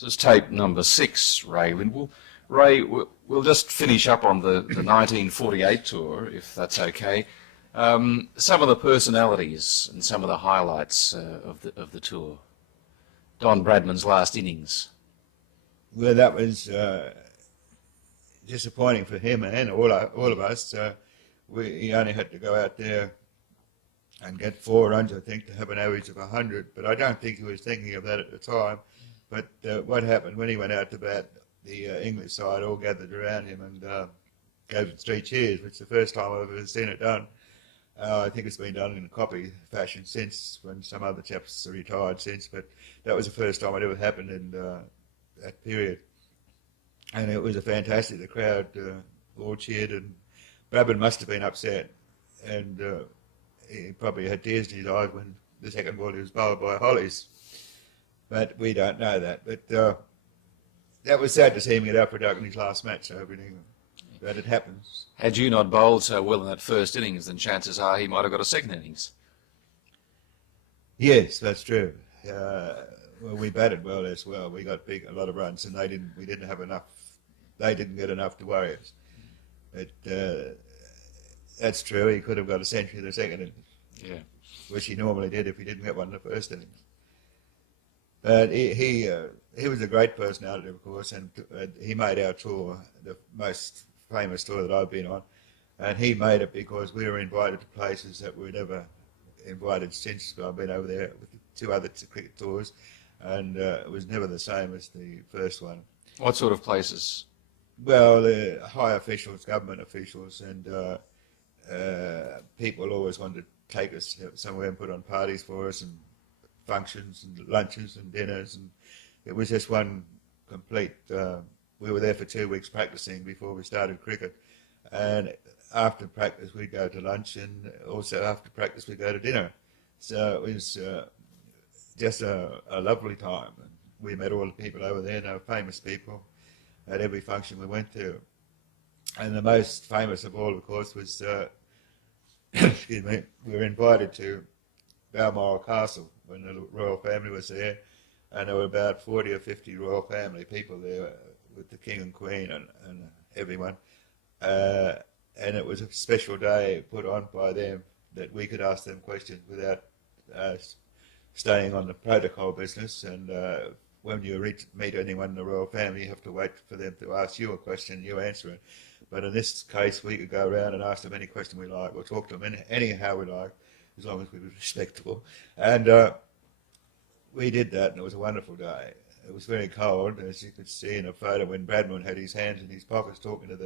This is tape number 6, Ray Lindwall. Ray, we'll just finish up on the 1948 tour, if that's okay. Some of the personalities and some of the highlights of the tour. Don Bradman's last innings. Well, that was disappointing for him and all of us. He only had to go out there and get 4 runs, I think, to have an average of 100. But I don't think he was thinking of that at the time. But what happened when he went out to bat, the English side all gathered around him and gave him 3 cheers, which is the first time I've ever seen it done. I think it's been done in a copy fashion since, when some other chaps are retired since, but that was the first time it ever happened in that period. And it was a fantastic, the crowd all cheered, and Bradman must have been upset, and he probably had tears in his eyes when the second ball he was bowled by Hollies. But we don't know that. But that was sad to see him get out for duck in his last match over in England. But it happens. Had you not bowled so well in that first innings, then chances are he might have got a second innings. Yes, that's true. Well, we batted well as well. We got a lot of runs, and we didn't have enough. They didn't get enough to worry us. But that's true. He could have got a century in the second innings, which he normally did if he didn't get one in the first innings. But he was a great personality, of course, and he made our tour the most famous tour that I've been on, and he made it because we were invited to places that we were never invited since. I've been over there with 2 other cricket tours, and it was never the same as the first one. What sort of places? Well, the high officials, government officials, and people always wanted to take us somewhere and put on parties for us, and functions and lunches and dinners, and it was just one complete. We were there for 2 weeks practicing before we started cricket, and after practice we'd go to lunch, and also after practice we'd go to dinner. So it was just a lovely time. And we met all the people over there, famous people, at every function we went to. And the most famous of all, of course, was, excuse me, we were invited to Balmoral Castle when the royal family was there, and there were about 40 or 50 royal family people there with the King and Queen and everyone. And it was a special day put on by them that we could ask them questions without staying on the protocol business. And when you meet anyone in the royal family, you have to wait for them to ask you a question and you answer it. But in this case, we could go around and ask them any question we like, or talk to them anyhow we like, as long as we were respectable. And we did that, and it was a wonderful day. It was very cold, as you could see in a photo when Bradman had his hands in his pockets talking to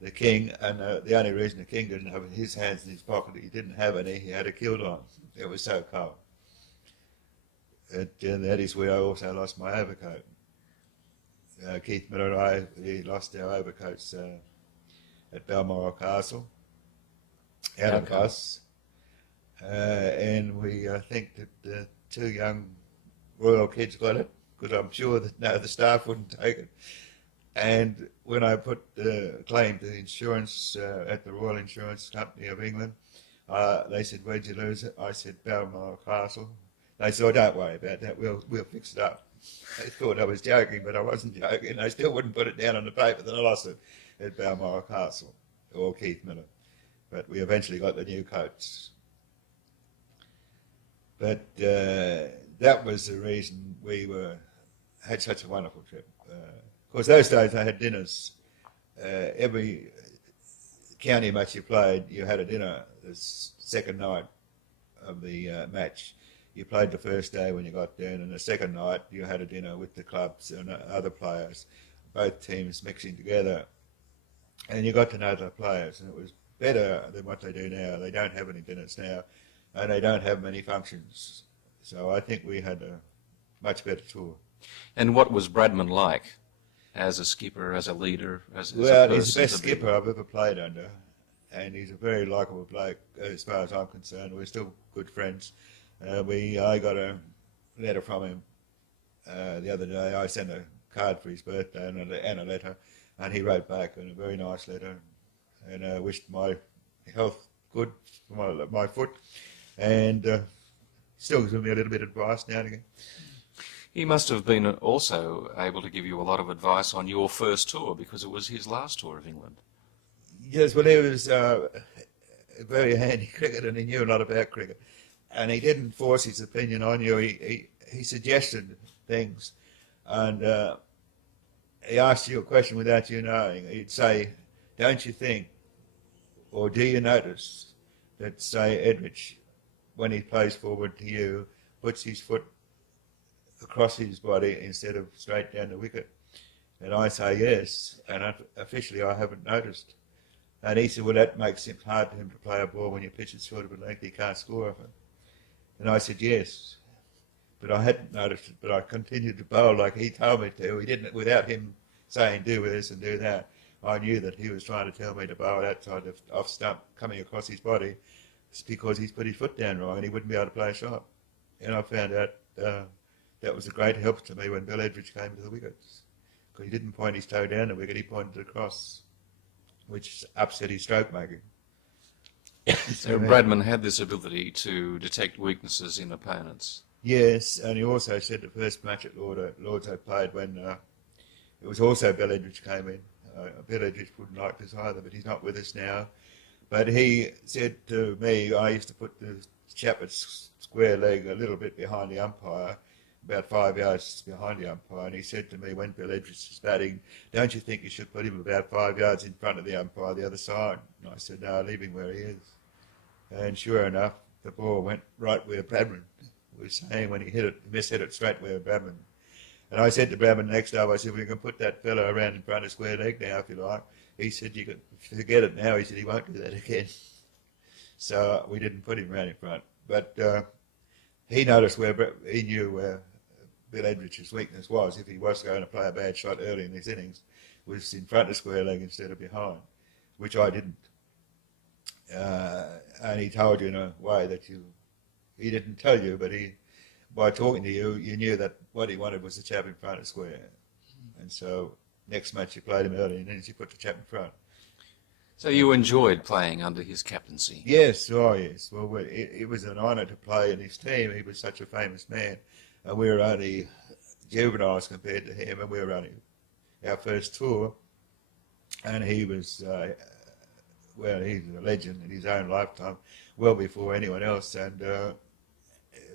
the King, and the only reason the King didn't have his hands in his pocket, he didn't have any, he had a kilt on. It was so cold. And that is where I also lost my overcoat. Keith Miller and we lost our overcoats at Balmoral Castle, out of bus. And we think that the 2 young royal kids got it, because I'm sure that the staff wouldn't take it. And when I put the claim to the insurance at the Royal Insurance Company of England, they said, "Where'd you lose it?" I said, "Balmoral Castle." They said, "Oh, don't worry about that, we'll fix it up." They thought I was joking, but I wasn't joking. They still wouldn't put it down on the paper that I lost it at Balmoral Castle, or Keith Miller. But we eventually got the new coats. But that was the reason we had such a wonderful trip. Of course, those days I had dinners. Every county match you played, you had a dinner the second night of the match. You played the first day when you got there, and the second night you had a dinner with the clubs and other players, both teams mixing together. And you got to know the players, and it was better than what they do now. They don't have any dinners now, and they don't have many functions. So I think we had a much better tour. And what was Bradman like as a skipper, as a leader, as a person? Well, he's the best skipper I've ever played under, and he's a very likeable bloke as far as I'm concerned. We're still good friends. I got a letter from him the other day. I sent a card for his birthday and a letter, and he wrote back in a very nice letter and wished my health good for my foot, and still gives me a little bit of advice now and again. He must have been also able to give you a lot of advice on your first tour, because it was his last tour of England. Yes, well, he was a very handy cricketer, and he knew a lot about cricket. And he didn't force his opinion on you. He suggested things, and he asked you a question without you knowing. He'd say, "Don't you think, or do you notice that, say, Edrich, when he plays forward to you, puts his foot across his body instead of straight down the wicket?" And I say yes, and officially I haven't noticed. And he said, "Well, that makes it hard for him to play a ball when you pitch it short of a length, he can't score off it." And I said yes, but I hadn't noticed it, but I continued to bowl like he told me to. He didn't, without him saying do this and do that. I knew that he was trying to tell me to bowl outside of off stump coming across his body. It's because he's put his foot down wrong and he wouldn't be able to play a shot. And I found out that was a great help to me when Bill Edrich came to the wickets, because he didn't point his toe down the wicket, he pointed it across, which upset his stroke making. So Bradman had this ability to detect weaknesses in opponents. Yes, and he also said the first match at Lords I played when it was also Bill Edrich came in. Bill Edrich wouldn't like this either, but he's not with us now. But he said to me, I used to put the chap at square leg a little bit behind the umpire, about 5 yards behind the umpire, and he said to me when Bill Edrich was batting, "Don't you think you should put him about 5 yards in front of the umpire, the other side?" And I said, "No, leave him where he is." And sure enough, the ball went right where Bradman was saying when he hit it, mishit it straight where Bradman. And I said to Bradman next time, I said, "We can put that fellow around in front of square leg now if you like." He said, "You can forget it now." He said he won't do that again. So we didn't put him around in front. But he noticed he knew where Bill Edrich's weakness was, if he was going to play a bad shot early in his innings, was in front of square leg instead of behind, which I didn't. And he told you in a way that he didn't tell you, but by talking to you, you knew that what he wanted was the chap in front of square. And so next match you played him early and then you put the chap in front. So you enjoyed playing under his captaincy? Yes, oh yes. Well, it was an honour to play in his team. He was such a famous man. And we were only juveniles compared to him, and we were only our first tour. And he was, well, he's a legend in his own lifetime, well before anyone else. And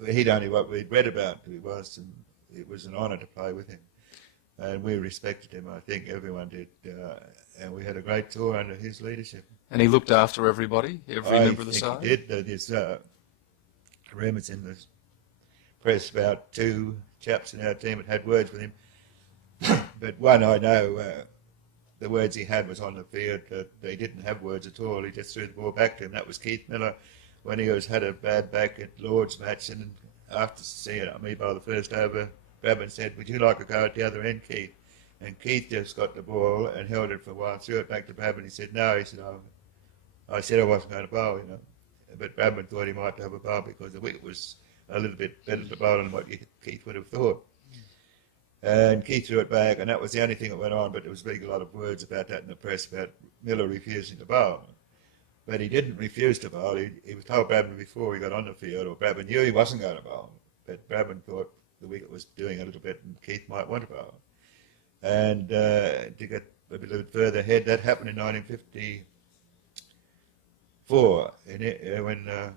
he'd only what we'd read about who he was, and it was an honour to play with him. And we respected him, I think everyone did. And we had a great tour under his leadership. And he looked after everybody, every member of the side? He did. There's rumours in the press about 2 chaps in our team that had words with him. But one I know, the words he had was on the field. He didn't have words at all. He just threw the ball back to him. That was Keith Miller when he had a bad back at Lord's match. And after seeing me bowl the first over, Bradman said, "Would you like to go at the other end, Keith?" And Keith just got the ball and held it for a while, threw it back to Bradman. He said, "No." He said, I said I wasn't going to bowl, you know. But Bradman thought he might have a bowl because the wicket was a little bit better to bowl than what Keith would have thought. And Keith threw it back, and that was the only thing that went on, but there was a lot of words about that in the press about Miller refusing to bowl. But he didn't refuse to bowl. He was told Bradman before he got on the field, or Bradman knew he wasn't going to bowl. But Bradman thought the wicket was doing a little bit and Keith might want to bowl. And to get a little bit further ahead, that happened in 1954, when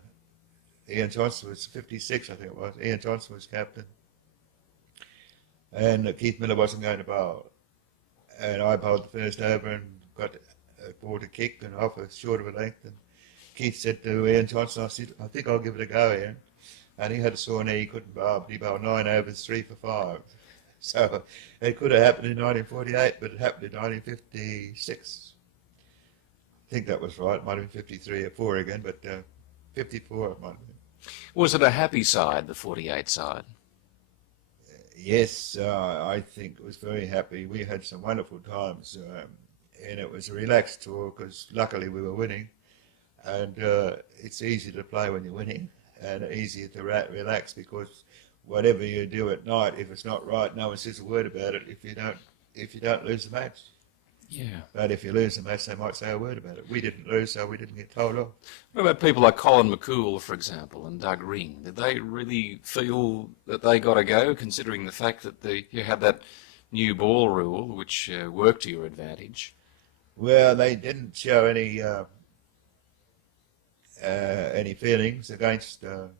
Ian Johnson was 56, I think it was. Ian Johnson was captain. And Keith Miller wasn't going to bowl. And I bowled the first over and got a ball to kick and off a short of a length. And Keith said to Ian Johnson, I said, "I think I'll give it a go, Ian." And he had a sore knee, he couldn't bowl, but he bowled 9 overs, 3 for 5. So it could have happened in 1948, but it happened in 1956. I think that was right. It might have been 53 or 4 again, but 54 it might have been. Was it a happy side, the 48 side? Yes, I think it was very happy. We had some wonderful times, and it was a relaxed tour because luckily we were winning. And it's easy to play when you're winning, and easier to relax because whatever you do at night, if it's not right, no one says a word about it if you don't lose the match. Yeah. But if you lose the match, they might say a word about it. We didn't lose, so we didn't get told off. What about people like Colin McCool, for example, and Doug Ring? Did they really feel that they got to go, considering the fact that you had that new ball rule, which worked to your advantage? Well, they didn't show any feelings against the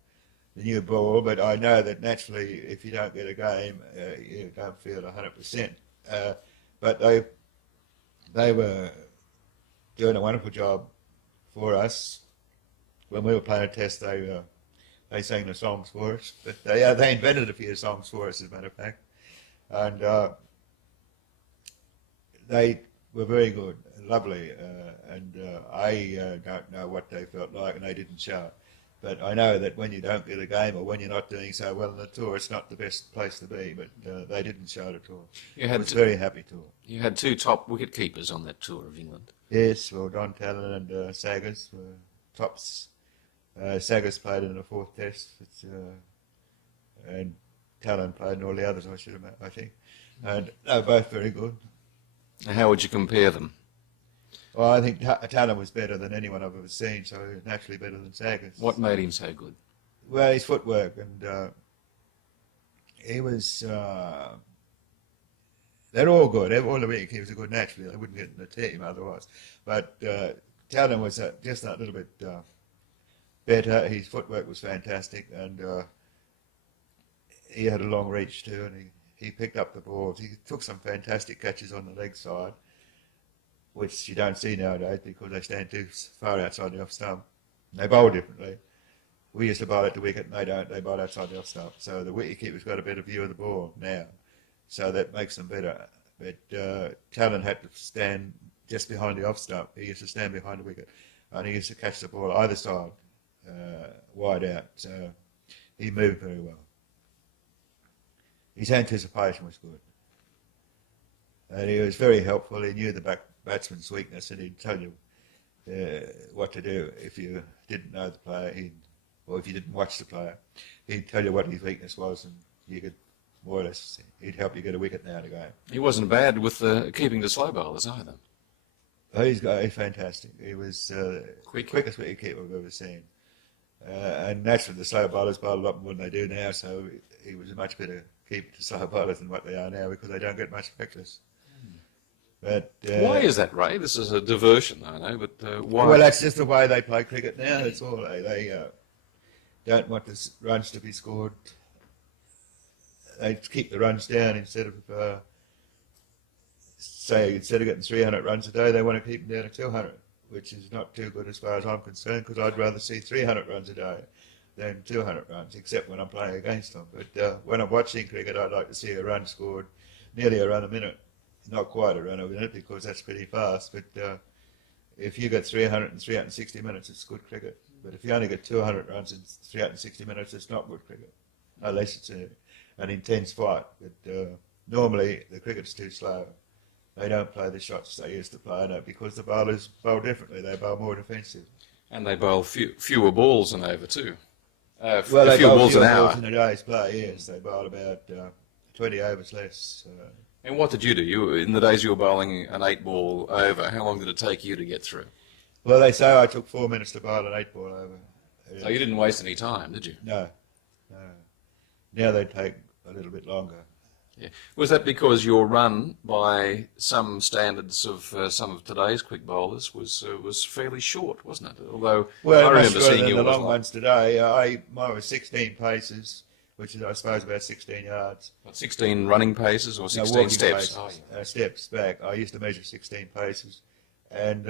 new ball, but I know that naturally, if you don't get a game, you don't feel 100%. But they were doing a wonderful job for us. When we were playing a test, they sang the songs for us. But they invented a few songs for us, as a matter of fact, and they were very good, lovely, and I don't know what they felt like, and they didn't show it. But I know that when you don't get a game or when you're not doing so well in the tour, it's not the best place to be. But they didn't show it at all. It was a very happy tour. You had two top wicket keepers on that tour of England. Yes, well, Don Talon and Saggers were tops. Saggers played in the fourth test, and Talon played in all the others, I think. And they were both very good. Now, how would you compare them? Well, I think Talon was better than anyone I've ever seen, so he was naturally better than Saggers. What made him so good? Well, his footwork, and he was... they're all good. All the week he was a good naturally. They wouldn't get in the team otherwise. But Talon was just that little bit better. His footwork was fantastic, and he had a long reach too, and he picked up the balls. He took some fantastic catches on the leg side, which you don't see nowadays because they stand too far outside the off stump. They bowl differently. We used to bowl at the wicket, and they don't. They bowl outside the off stump. So the wicket keeper's got a better view of the ball now. So that makes them better. But Talon had to stand just behind the off stump. He used to stand behind the wicket, and he used to catch the ball either side, wide out. So he moved very well. His anticipation was good. And he was very helpful. He knew the batsman's weakness, and he'd tell you what to do if you didn't know the player, or if you didn't watch the player. He'd tell you what his weakness was, and you could more or less, he'd help you get a wicket now to go. He wasn't bad with keeping the slow bowlers either. He's fantastic. He was quickest wicket keeper I've ever seen. And naturally, the slow bowlers bowl a lot more than they do now, so he was a much better keeper to slow bowlers than what they are now because they don't get much practice. But why is that, Ray? This is a diversion, I know, but why? Well, that's just the way they play cricket now. That's all. They don't want the runs to be scored. They keep the runs down instead of, instead of getting 300 runs a day, they want to keep them down to 200, which is not too good as far as I'm concerned, because I'd rather see 300 runs a day than 200 runs, except when I'm playing against them. But when I'm watching cricket, I'd like to see a run scored, nearly a run a minute. Not quite a run a minute, because that's pretty fast, but if you get 300 and 360 minutes, it's good cricket. But if you only get 200 runs in 360 minutes, it's not good cricket, unless it's an intense fight. But normally the cricket's too slow. They don't play the shots they used to play now because the bowlers bowl differently. They bowl more defensive. And they bowl fewer balls than over too. Well, fewer they bowl balls fewer an hour. balls in a day's play, yes. They bowl about 20 overs less. And what did you do? You in the days you were bowling an 8-ball over, how long did it take you to get through? Well, they say I took 4 minutes to bowl an 8-ball over. So you didn't waste any time, did you? No. Now they take a little bit longer. Yeah. Was that because your run, by some standards of some of today's quick bowlers, was fairly short, wasn't it? Although well, I remember seeing you yours the long ones today. Mine was 16 paces, which is I suppose about 16 yards. 16 running paces or 16 walking steps? Paces, steps back. I used to measure 16 paces, and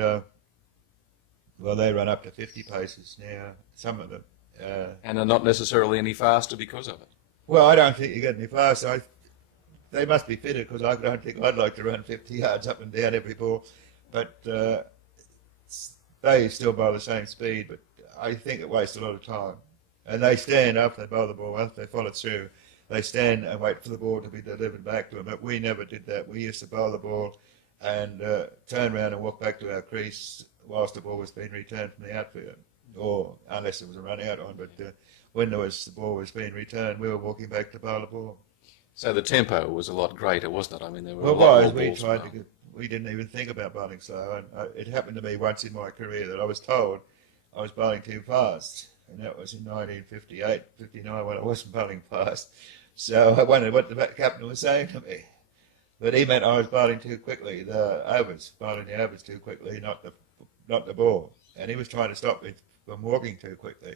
well, they run up to 50 paces now. Some of them, and are not necessarily any faster because of it. Well, I don't think you get any faster. They must be fitter, because I don't think I'd like to run 50 yards up and down every ball. But they still bowl the same speed, but I think it wastes a lot of time. And they stand up, they bowl the ball well, they follow through. They stand and wait for the ball to be delivered back to them. But we never did that. We used to bowl the ball and turn around and walk back to our crease whilst the ball was being returned from the outfield, or unless there was a run out on. But when the ball was being returned, we were walking back to bowl the ball. So the tempo was a lot greater, wasn't it? I mean, there were Well, a lot more we balls. we didn't even think about bowling slow. And it happened to me once in my career that I was told I was bowling too fast, and that was in 1958, 59 when I wasn't bowling fast. So I wondered what the captain was saying to me. But he meant I was bowling too quickly, bowling the overs too quickly, not the ball. And he was trying to stop me from walking too quickly.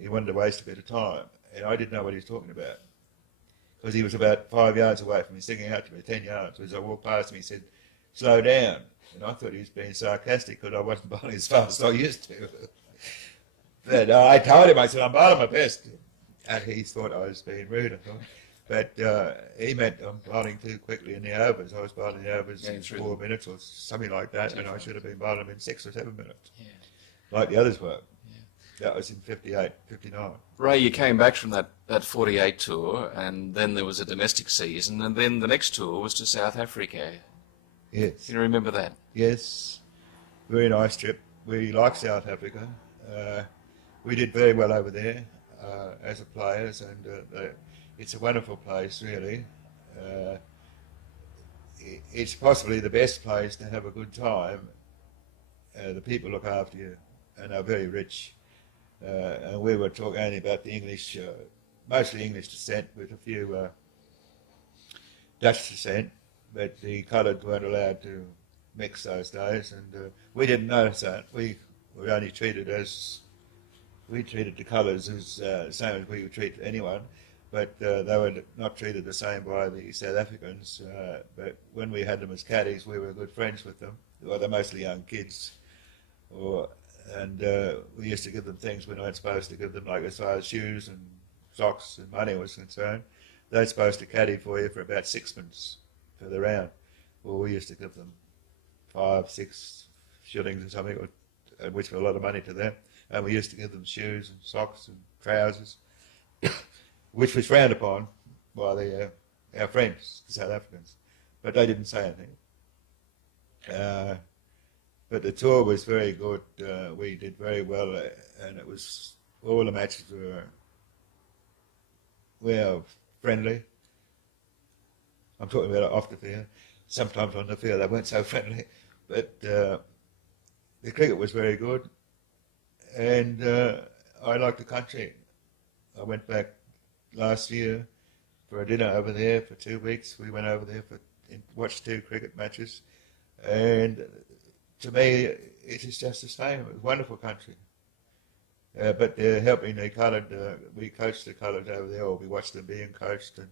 He wanted to waste a bit of time, and I didn't know what he was talking about. Because he was about 5 yards away from me, singing out to me, 10 yards. As I walked past him, he said, "Slow down." And I thought he was being sarcastic because I wasn't bowling as fast as I used to. But I told him, I said, "I'm bowling my best." And he thought I was being rude, I thought. But he meant I'm bowling too quickly in the overs. I was bowling the overs in 4 minutes or something like that, and I should have been bowling them in 6 or 7 minutes, like the others were. That was in 58, 59. Ray, you came back from that 48 tour, and then there was a domestic season, and then the next tour was to South Africa. Yes. Can you remember that? Yes. Very nice trip. We like South Africa. We did very well over there as a players, and it's a wonderful place, really. It's possibly the best place to have a good time. The people look after you, and are very rich. And we were talking only about the English, mostly English descent with a few Dutch descent, but the coloured weren't allowed to mix those days, and we didn't notice that. We were only treated we treated the colours as the same as we would treat anyone, but they were not treated the same by the South Africans. But when we had them as caddies, we were good friends with them. Well, they're mostly young kids, and we used to give them things we weren't supposed to give them, like as far as shoes and socks and money was concerned. They're supposed to caddy for you for about sixpence for the round. Well, we used to give them 5, 6 shillings or something, which were a lot of money to them. And we used to give them shoes and socks and trousers, which was frowned upon by our friends, the South Africans. But they didn't say anything. But the tour was very good. We did very well, and it was all the matches were friendly. I'm talking about off the field. Sometimes on the field they weren't so friendly, but the cricket was very good, and I liked the country. I went back last year for a dinner over there for 2 weeks. We went over there and watched 2 cricket matches, and to me, it is just the same. It was a wonderful country. But they're helping the coloured, we coached the coloured over there, or we watched them being coached, and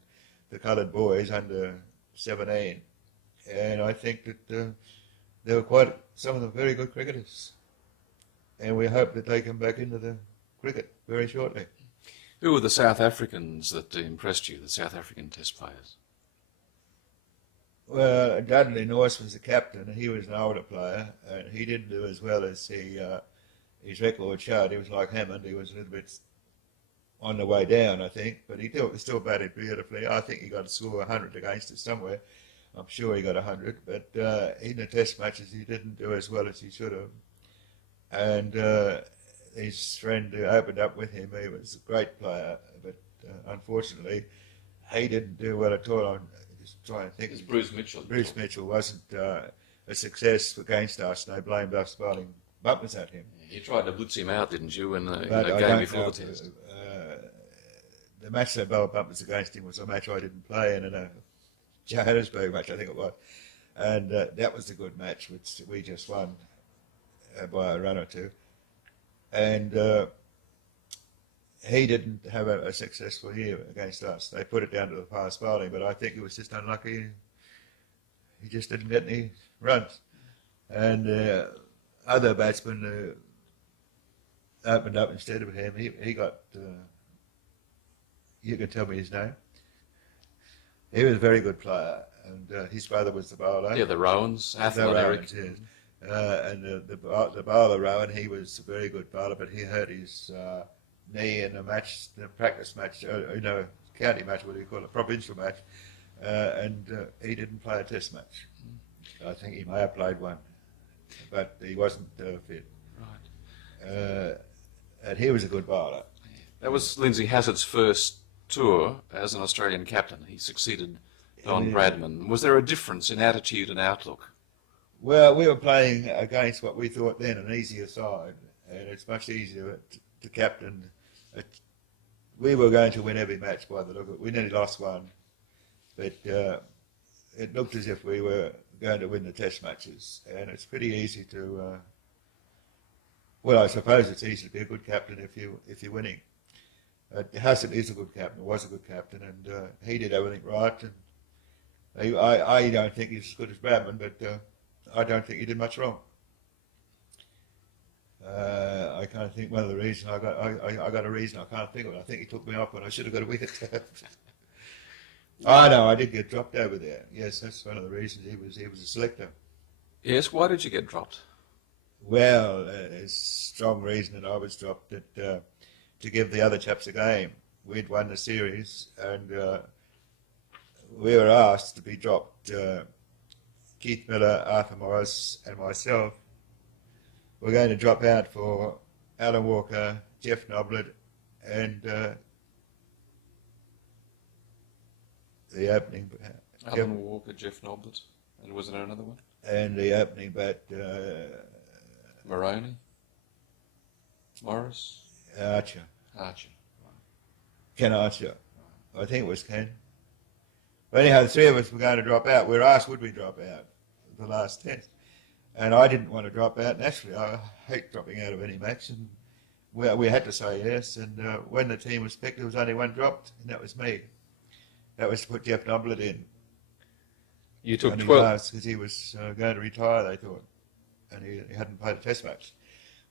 the coloured boys under 17. And I think that they were some of them very good cricketers. And we hope that they come back into the cricket very shortly. Who were the South Africans that impressed you, the South African test players? Well, Dudley Norse was the captain, and he was an older player, and he didn't do as well as his record showed. He was like Hammond. He was a little bit on the way down, I think, but he still batted beautifully. I think he got a score 100 against us somewhere. I'm sure he got 100, but in the test matches he didn't do as well as he should have. And his friend who opened up with him, he was a great player, but unfortunately he didn't do well at all. Just trying to think. It's Bruce Mitchell. Bruce Mitchell wasn't a success against us. They blamed us bowling bumpers at him. You tried to blitz him out, didn't you, in the But I game don't before know, the test? the match they bowled bumpers against him was a match I didn't play in a Johannesburg match, I think it was. And that was a good match, which we just won by a run or 2. And he didn't have a successful year against us. They put it down to the fast bowling, but I think he was just unlucky. He just didn't get any runs. And other batsmen opened up instead of him. He got, you can tell me his name. He was a very good player, and his brother was the bowler. Yeah, the Rowans, Athol and Eric. Yes. And the bowler Rowan, he was a very good bowler, but he hurt his knee in a match, the practice match, county match, what do you call it, provincial match, and he didn't play a test match. I think he may have played one, but he wasn't fit. Right. And he was a good bowler. That was Lindsay Hazard's first tour as an Australian captain. He succeeded Don Bradman. Was there a difference in attitude and outlook Well, we were playing against what we thought then an easier side, and it's much easier to captain. We were going to win every match by the look of it. We nearly lost one, but it looked as if we were going to win the test matches, and it's pretty easy to. Well, I suppose it's easy to be a good captain if you're winning. Hassett is a good captain, was a good captain, and he did everything right. And I don't think he's as good as Bradman, but I don't think he did much wrong. I kind of think one of the reasons I got a reason I can't think of it. I think he took me off when I should have got a wicket. I know I did get dropped over there. Yes, that's one of the reasons he was a selector. Yes, why did you get dropped? Well, there's a strong reason that I was dropped that to give the other chaps a game. We'd won the series and we were asked to be dropped. Keith Miller, Arthur Morris and myself were going to drop out for Alan Walker, Jeff Noblet and the opening. Alan Walker, Jeff Noblet, and was there another one? And the opening bat. Maroney, Morris, Archer. Ken Archer. I think it was Ken. But anyhow, the three of us were going to drop out. We were asked would we drop out the last test. And I didn't want to drop out. Naturally, I hate dropping out of any match. And we had to say yes. And when the team was picked, there was only one dropped, and that was me. That was to put Jeff Noblet in. You took 12. Because he was going to retire, they thought. And he hadn't played a test match.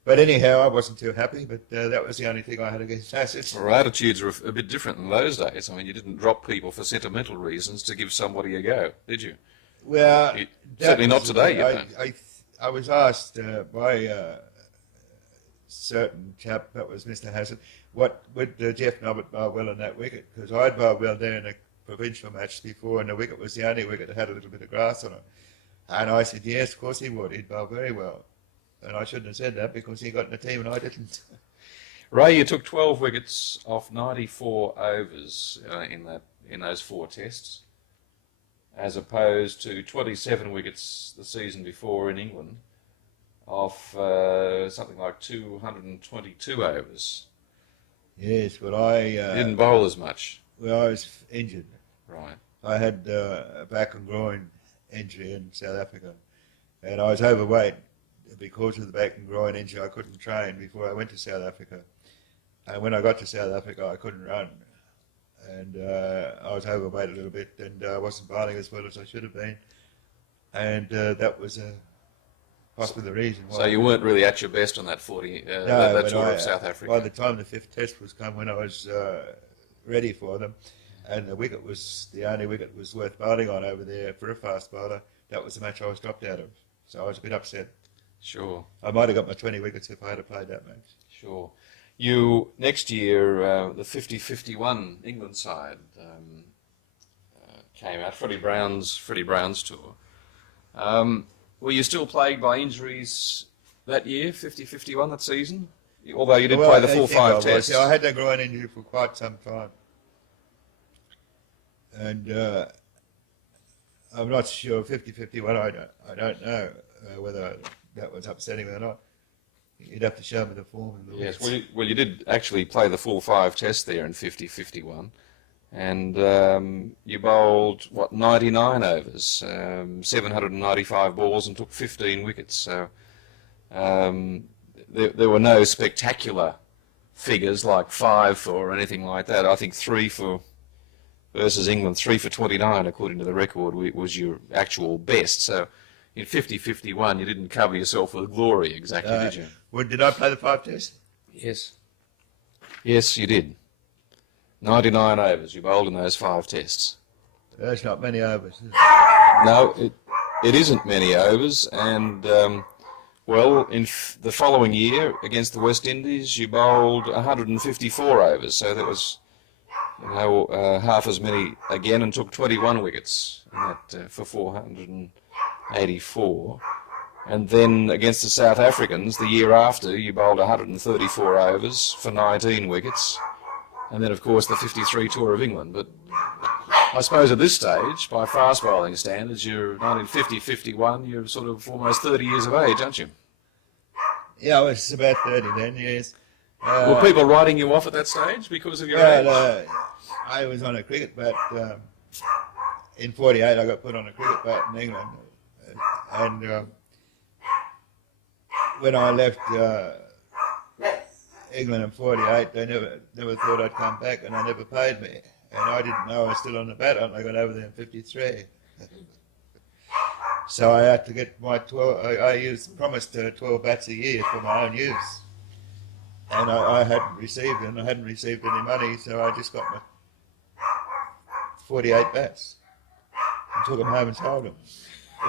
But anyhow, I wasn't too happy, but that was the only thing I had against Hassett. Our attitudes were a bit different in those days. I mean, you didn't drop people for sentimental reasons to give somebody a go, did you? Well, certainly not today, you don't. I was asked by a certain chap, that was Mr. Hassett, what would Jeff Noblet bowl well on that wicket? Because I'd bowled well there in a provincial match before, and the wicket was the only wicket that had a little bit of grass on it. And I said, yes, of course he would. He'd bowl very well. And I shouldn't have said that because he got in the team and I didn't. Ray, you took 12 wickets off 94 overs in those 4 tests, as opposed to 27 wickets the season before in England off something like 222 overs. Yes, but I... you didn't bowl as much. Well, I was injured. Right. I had a back and groin injury in South Africa, and I was overweight. Because of the back and groin injury, I couldn't train before I went to South Africa. And when I got to South Africa, I couldn't run. And I was overweight a little bit, and I wasn't bowling as well as I should have been. And that was possibly the reason why. So you weren't really at your best on that 40, that tour of South Africa? By the time the 5th test was come, when I was ready for them, and the wicket was the only wicket was worth bowling on over there for a fast bowler, that was the match I was dropped out of. So I was a bit upset. Sure. I might have got my 20 wickets if I had played that match. Sure. You, next year, the 50-51 England side came out, Freddie Brown's tour. Were you still plagued by injuries that year, 50-51, that season? Although you did play the full 5 tests. Yeah, I had that groin injury for quite some time. And I'm not sure, 50-51, I don't know whether that was upsetting or not. You'd have to show me the form. Yes, well, you did actually play the full 5 tests there in 50-51, and you bowled, 99 overs, 795 balls and took 15 wickets, so there were no spectacular figures like 5 or anything like that. I think 3 for versus England, 3 for 29 according to the record was your actual best, so in 50-51, you didn't cover yourself with glory exactly, did you? Well, did I play the 5 tests? Yes. Yes, you did. 99 overs you bowled in those 5 tests. That's not many overs, is it? No, it isn't many overs. And, well, in the following year against the West Indies, you bowled 154 overs. So that was, half as many again, and took 21 wickets in that, for 484. And then against the South Africans, the year after, you bowled 134 overs for 19 wickets. And then, of course, the 53 Tour of England. But I suppose at this stage, by fast bowling standards, you're 1950-51, you're sort of almost 30 years of age, aren't you? Yeah, I was about 30 then, yes. Were people writing you off at that stage because of your age? I was on a cricket bat. In 48, I got put on a cricket bat in England. And when I left England in 48, they never thought I'd come back, and they never paid me. And I didn't know I was still on the bat until I got over there in 53. So I had to get my 12, I promised 12 bats a year for my own use. And I hadn't received them. I hadn't received any money, so I just got my 48 bats and took them home and sold them.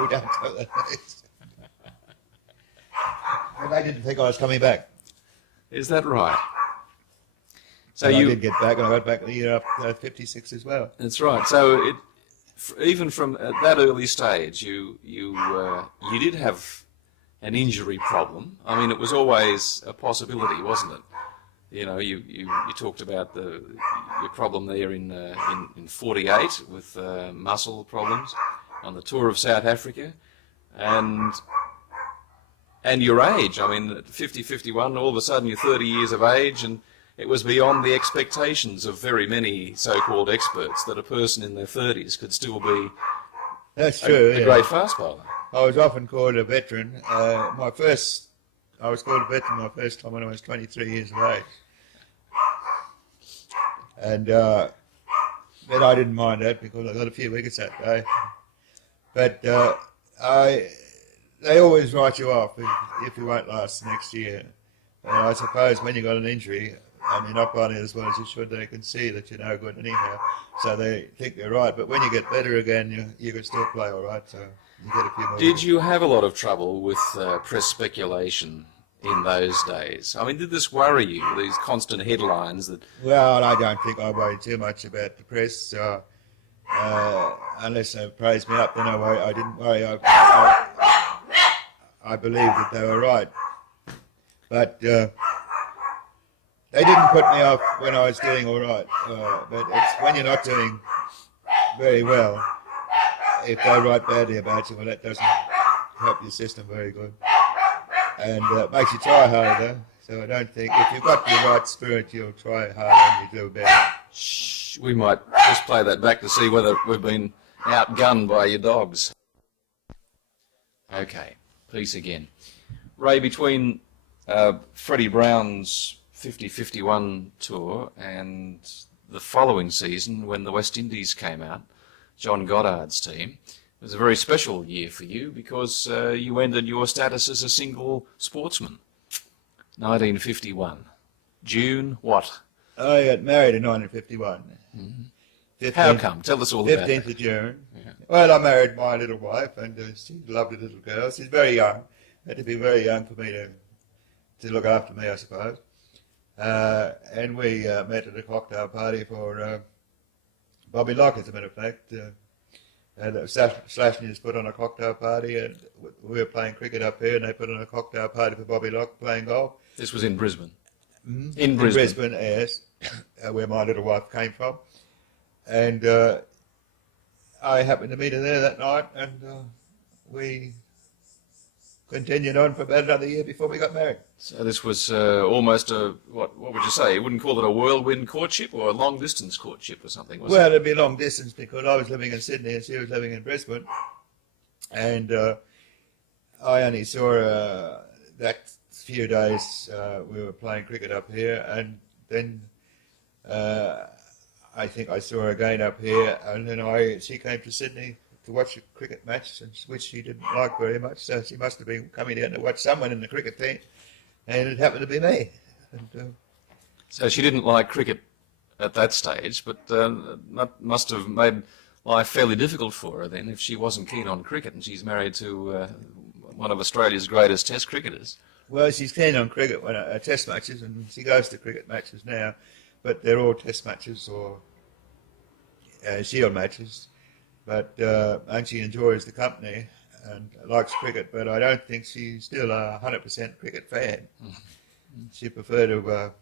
We don't tell that. But they didn't think I was coming back. Is that right? So I did get back, and I got back the year after 56 as well. That's right. So even from at that early stage, you did have an injury problem. I mean, it was always a possibility, wasn't it? You know, you talked about your problem there in 48 with muscle problems on the tour of South Africa, and your age. I mean, at 50-51, all of a sudden you're 30 years of age, and it was beyond the expectations of very many so-called experts that a person in their 30s could still be That's true, a great fast bowler. I was often called a veteran. I was called a veteran my first time when I was 23 years of age. And but I didn't mind that because I got a few wickets that day. But they always write you off if you won't last the next year. And I suppose when you got an injury and you're not bowling as well as you should, they can see that you're no good anyhow. So they think they're right. But when you get better again, you can still play all right. So you get a few more. Did you have a lot of trouble with press speculation in those days? I mean, did this worry you, these constant headlines that... Well, I don't think I worried too much about the press. Unless they praised me up, then I didn't worry. I believed that they were right. But they didn't put me off when I was doing all right. But it's when you're not doing very well, if they write badly about you, well, that doesn't help your system very good. And it makes you try harder. So I don't think, if you've got the right spirit, you'll try harder and you do better. Shh, we might just play that back to see whether we've been outgunned by your dogs. Okay, peace again. Ray, between Freddie Brown's 50-51 tour and the following season when the West Indies came out, John Goddard's team, it was a very special year for you because you ended your status as a single sportsman. 1951. June what? I got married in 1951. Mm-hmm. How come? Tell us all about it. 15th of June. Yeah. Well, I married my little wife, and she's a lovely little girl. She's very young. Had to be very young for me to look after me, I suppose. And we met at a cocktail party for Bobby Locke, as a matter of fact. And Slash News put on a cocktail party, and we were playing cricket up here, and they put on a cocktail party for Bobby Locke playing golf. This was in Brisbane? Mm-hmm. In Brisbane, yes, where my little wife came from. And I happened to meet her there that night, and we continued on for about another year before we got married. So this was almost a, what would you say? You wouldn't call it a whirlwind courtship or a long-distance courtship or something, was it? Well, it'd be long distance because I was living in Sydney and she was living in Brisbane. And I only saw her that few days we were playing cricket up here, and then I think I saw her again up here, and then she came to Sydney to watch a cricket match, which she didn't like very much, so she must have been coming down to watch someone in the cricket team, and it happened to be me. And, so she didn't like cricket at that stage, but that must have made life fairly difficult for her then if she wasn't keen on cricket, and she's married to one of Australia's greatest test cricketers. Well, she's keen on cricket when test matches, and she goes to cricket matches now, but they're all test matches or shield matches. But and she enjoys the company and likes cricket, but I don't think she's still a 100% cricket fan. She prefer to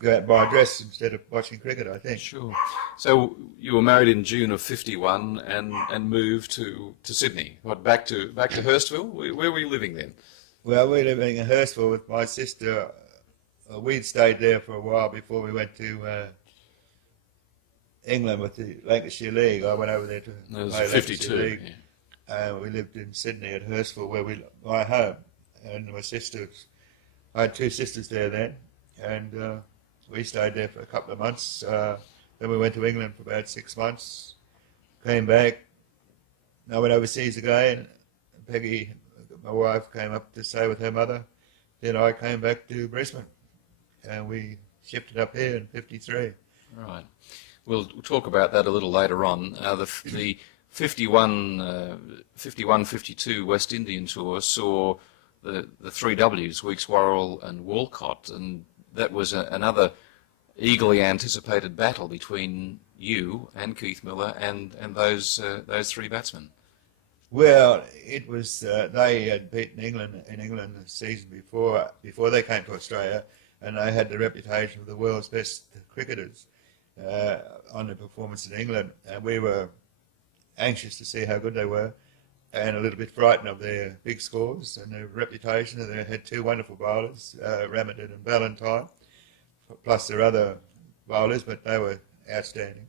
go out and buy a dress instead of watching cricket, I think. Sure. So you were married in June of '51 and moved to Sydney. What, back to Hurstville? Where were you living then? Well, we were living in Hurstville with my sister. We'd stayed there for a while before we went to England with the Lancashire League. I went over there to It was play '52. Lancashire League. Yeah. We lived in Sydney at Hurstville, where my home, and my sisters. I had two sisters there then, and we stayed there for a couple of months. Then we went to England for about 6 months. Came back. I went overseas again. Peggy, my wife, came up to stay with her mother. Then I came back to Brisbane, and we shifted up here in '53. Right. We'll talk about that a little later on. The 51-52 West Indian tour saw the three Ws, Weeks, Worrell and Walcott, and that was another eagerly anticipated battle between you and Keith Miller and those three batsmen. Well, it was they had beaten England in England the season before they came to Australia, and they had the reputation of the world's best cricketers on their performance in England, and we were anxious to see how good they were, and a little bit frightened of their big scores and their reputation. They had two wonderful bowlers, Ramadhan and Ballantyne, plus their other bowlers, but they were outstanding.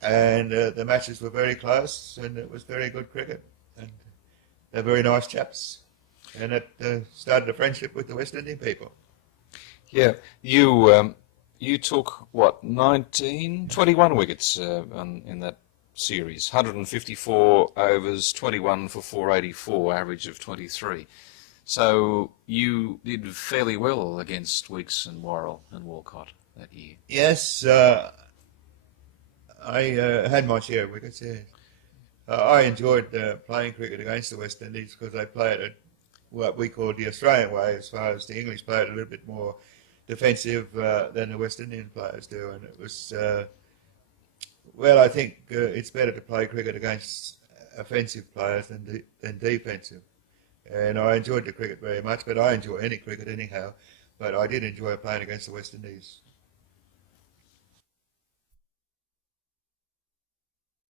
And the matches were very close, and it was very good cricket, and they're very nice chaps, and it started a friendship with the West Indian people. Yeah, you took what 21 wickets in that series, 154 overs, 21 for 484, average of 23. So you did fairly well against Weeks and Worrell and Walcott that year. Yes, I had my share of wickets, yeah. I enjoyed playing cricket against the West Indies because they played it what we call the Australian way, as far as the English played a little bit more defensive than the West Indian players do. And it was, well, I think it's better to play cricket against offensive players than defensive. And I enjoyed the cricket very much, but I enjoy any cricket anyhow. But I did enjoy playing against the West Indies.